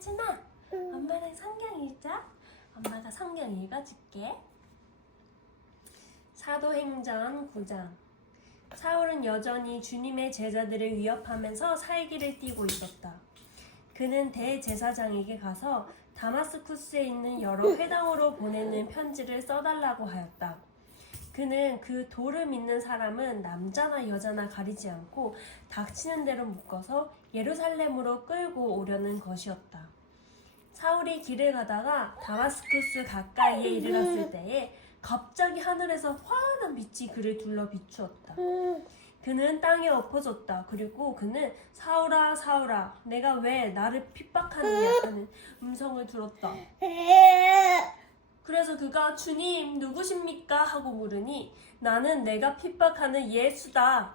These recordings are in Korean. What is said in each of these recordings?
하준아, 엄마랑 성경 읽자. 엄마가 성경 읽어줄게. 사도행전 9장. 사울은 여전히 주님의 제자들을 위협하면서 살기를 띠고 있었다. 그는 대제사장에게 가서 다마스쿠스에 있는 여러 회당으로 보내는 편지를 써달라고 하였다. 그는 그 도를 믿는 사람은 남자나 여자나 가리지 않고 닥치는 대로 묶어서 예루살렘으로 끌고 오려는 것이었다. 사울이 길을 가다가 다마스쿠스 가까이에 이르렀을 때에 갑자기 하늘에서 환한 빛이 그를 둘러 비추었다. 그는 땅에 엎어졌다. 그리고 그는 사울아 사울아 내가 왜 나를 핍박하느냐 하는 음성을 들었다. 그래서 그가 주님 누구십니까? 하고 물으니 나는 내가 핍박하는 예수다.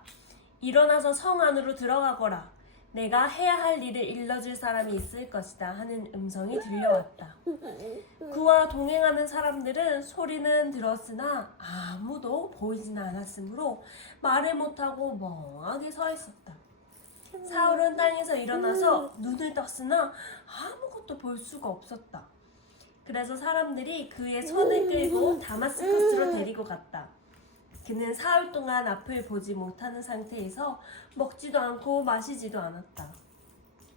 일어나서 성 안으로 들어가거라. 내가 해야 할 일을 일러줄 사람이 있을 것이다 하는 음성이 들려왔다. 그와 동행하는 사람들은 소리는 들었으나 아무도 보이지는 않았으므로 말을 못하고 멍하게 서 있었다. 사울은 땅에서 일어나서 눈을 떴으나 아무것도 볼 수가 없었다. 그래서 사람들이 그의 손을 끌고 다마스커스로 데리고 갔다. 그는 사흘 동안 앞을 보지 못하는 상태에서 먹지도 않고 마시지도 않았다.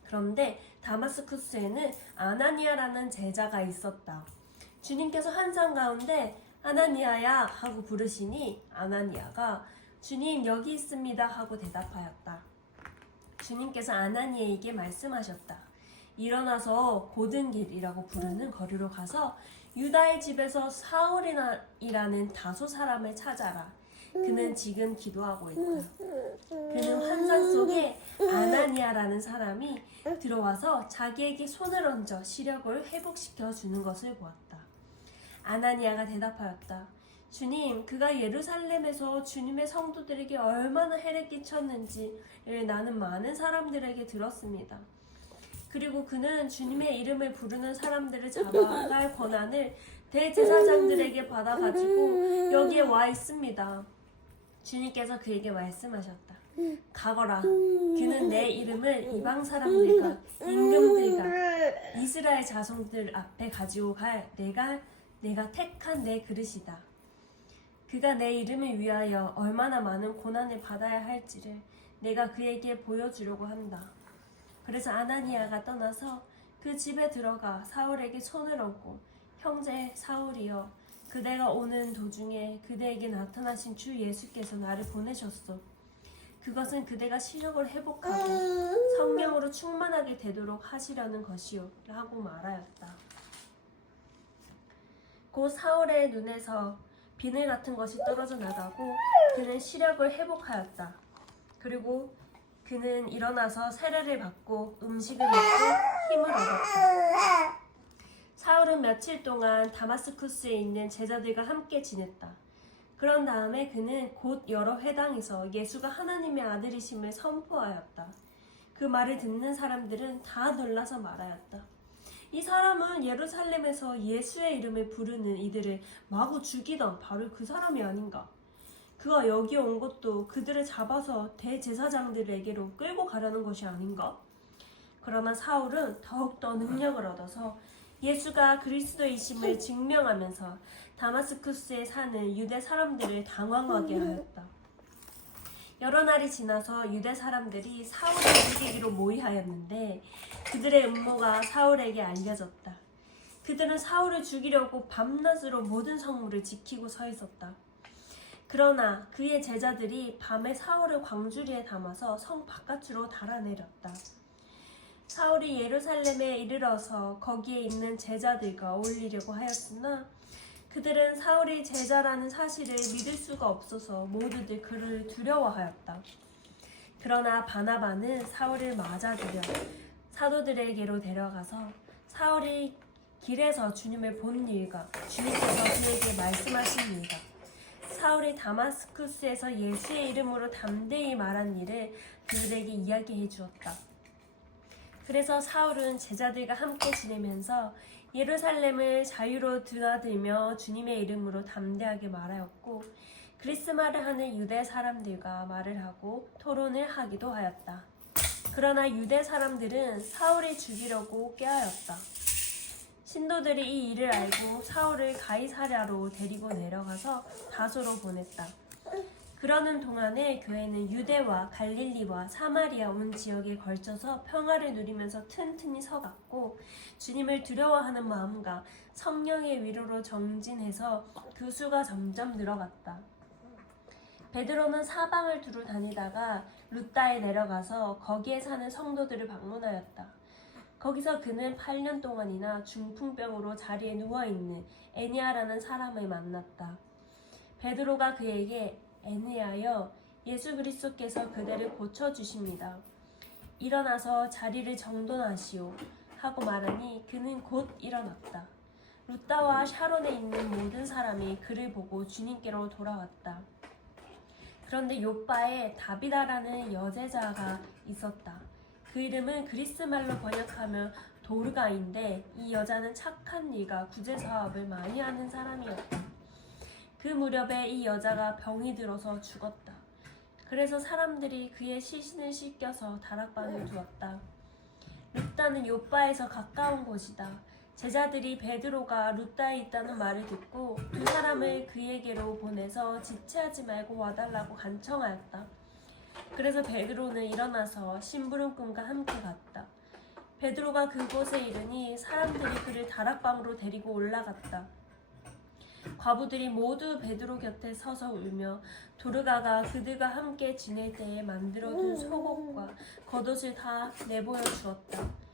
그런데 다마스쿠스에는 아나니아라는 제자가 있었다. 주님께서 환상 가운데 아나니아야 하고 부르시니 아나니아가 주님 여기 있습니다 하고 대답하였다. 주님께서 아나니아에게 말씀하셨다. 일어나서 고든길이라고 부르는 거리로 가서 유다의 집에서 사울이라는 다소 사람을 찾아라. 그는 지금 기도하고 있다. 그는 환상 속에 아나니아라는 사람이 들어와서 자기에게 손을 얹어 시력을 회복시켜 주는 것을 보았다. 아나니아가 대답하였다. 주님, 그가 예루살렘에서 주님의 성도들에게 얼마나 해를 끼쳤는지를 나는 많은 사람들에게 들었습니다. 그리고 그는 주님의 이름을 부르는 사람들을 잡아갈 권한을 대제사장들에게 받아가지고 여기에 와 있습니다. 주님께서 그에게 말씀하셨다. 가거라. 그는 내 이름을 이방 사람들과 임금들과 이스라엘 자손들 앞에 가지고 갈 내가 택한 내 그릇이다. 그가 내 이름을 위하여 얼마나 많은 고난을 받아야 할지를 내가 그에게 보여주려고 한다. 그래서 아나니아가 떠나서 그 집에 들어가 사울에게 손을 얹고 형제 사울이여 그대가 오는 도중에 그대에게 나타나신 주 예수께서 나를 보내셨소. 그것은 그대가 시력을 회복하고 성령으로 충만하게 되도록 하시려는 것이요 라고 말하였다. 곧 사울의 눈에서 비늘 같은 것이 떨어져 나가고 그는 시력을 회복하였다. 그리고 그는 일어나서 세례를 받고 음식을 먹고 힘을 얻었다. 사울은 며칠 동안 다마스쿠스에 있는 제자들과 함께 지냈다. 그런 다음에 그는 곧 여러 회당에서 예수가 하나님의 아들이심을 선포하였다. 그 말을 듣는 사람들은 다 놀라서 말하였다. 이 사람은 예루살렘에서 예수의 이름을 부르는 이들을 마구 죽이던 바로 그 사람이 아닌가? 그가 여기 온 것도 그들을 잡아서 대제사장들에게로 끌고 가려는 것이 아닌가? 그러나 사울은 더욱더 능력을 얻어서 예수가 그리스도이심을 증명하면서 다마스쿠스에 사는 유대 사람들을 당황하게 하였다. 여러 날이 지나서 유대 사람들이 사울을 죽이기로 모의하였는데 그들의 음모가 사울에게 알려졌다. 그들은 사울을 죽이려고 밤낮으로 모든 성문을 지키고 서 있었다. 그러나 그의 제자들이 밤에 사울을 광주리에 담아서 성 바깥으로 달아내렸다. 사울이 예루살렘에 이르러서 거기에 있는 제자들과 어울리려고 하였으나 그들은 사울이 제자라는 사실을 믿을 수가 없어서 모두들 그를 두려워하였다. 그러나 바나바는 사울을 맞아들여 사도들에게로 데려가서 사울이 길에서 주님을 본 일과 주님께서 그에게 말씀하신 일과 사울이 다마스쿠스에서 예수의 이름으로 담대히 말한 일을 그들에게 이야기해 주었다. 그래서 사울은 제자들과 함께 지내면서 예루살렘을 자유로 드나들며 주님의 이름으로 담대하게 말하였고 그리스말을 하는 유대 사람들과 말을 하고 토론을 하기도 하였다. 그러나 유대 사람들은 사울을 죽이려고 꾀하였다. 신도들이 이 일을 알고 사울을 가이사랴로 데리고 내려가서 다소로 보냈다. 그러는 동안에 교회는 유대와 갈릴리와 사마리아 온 지역에 걸쳐서 평화를 누리면서 튼튼히 서갔고 주님을 두려워하는 마음과 성령의 위로로 정진해서 그 수가 점점 늘어갔다. 베드로는 사방을 두루 다니다가 룻다에 내려가서 거기에 사는 성도들을 방문하였다. 거기서 그는 8년 동안이나 중풍병으로 자리에 누워있는 애니아라는 사람을 만났다. 베드로가 그에게 애니아여, 예수 그리스도께서 그대를 고쳐주십니다. 일어나서 자리를 정돈하시오 하고 말하니 그는 곧 일어났다. 룻다와 샤론에 있는 모든 사람이 그를 보고 주님께로 돌아왔다. 그런데 욥바에 다비다라는 여제자가 있었다. 그 이름은 그리스 말로 번역하면 도르가인데 이 여자는 착한 일과 구제 사업을 많이 하는 사람이었다. 그 무렵에 이 여자가 병이 들어서 죽었다. 그래서 사람들이 그의 시신을 씻겨서 다락방에 두었다. 룻다는 욥바에서 가까운 곳이다. 제자들이 베드로가 룻다에 있다는 말을 듣고 두 사람을 그에게로 보내서 지체하지 말고 와달라고 간청하였다. 그래서 베드로는 일어나서 심부름꾼과 함께 갔다. 베드로가 그곳에 이르니 사람들이 그를 다락방으로 데리고 올라갔다. 과부들이 모두 베드로 곁에 서서 울며 도르가가 그들과 함께 지낼 때에 만들어둔 속옷과 겉옷을 다 내보여 주었다.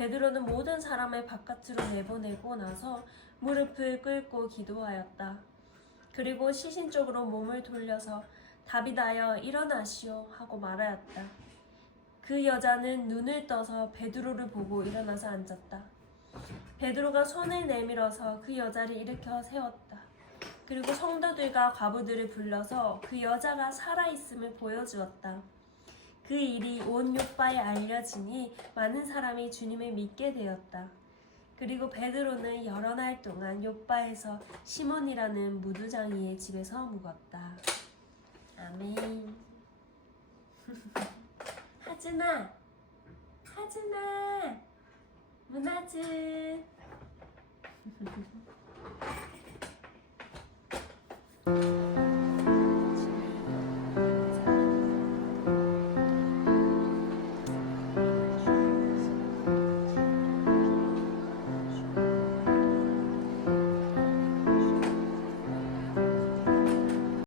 베드로는 모든 사람을 바깥으로 내보내고 나서 무릎을 꿇고 기도하였다. 그리고 시신 쪽으로 몸을 돌려서 다비다여 일어나시오 하고 말하였다. 그 여자는 눈을 떠서 베드로를 보고 일어나서 앉았다. 베드로가 손을 내밀어서 그 여자를 일으켜 세웠다. 그리고 성도들과 과부들을 불러서 그 여자가 살아있음을 보여주었다. 그 일이 온 욥바에 알려지니 많은 사람이 주님을 믿게 되었다. 그리고 베드로는 여러 날 동안 욥바에서 시몬이라는 무두장이의 집에서 묵었다. 아멘. 하준아, 하준아, 문하준.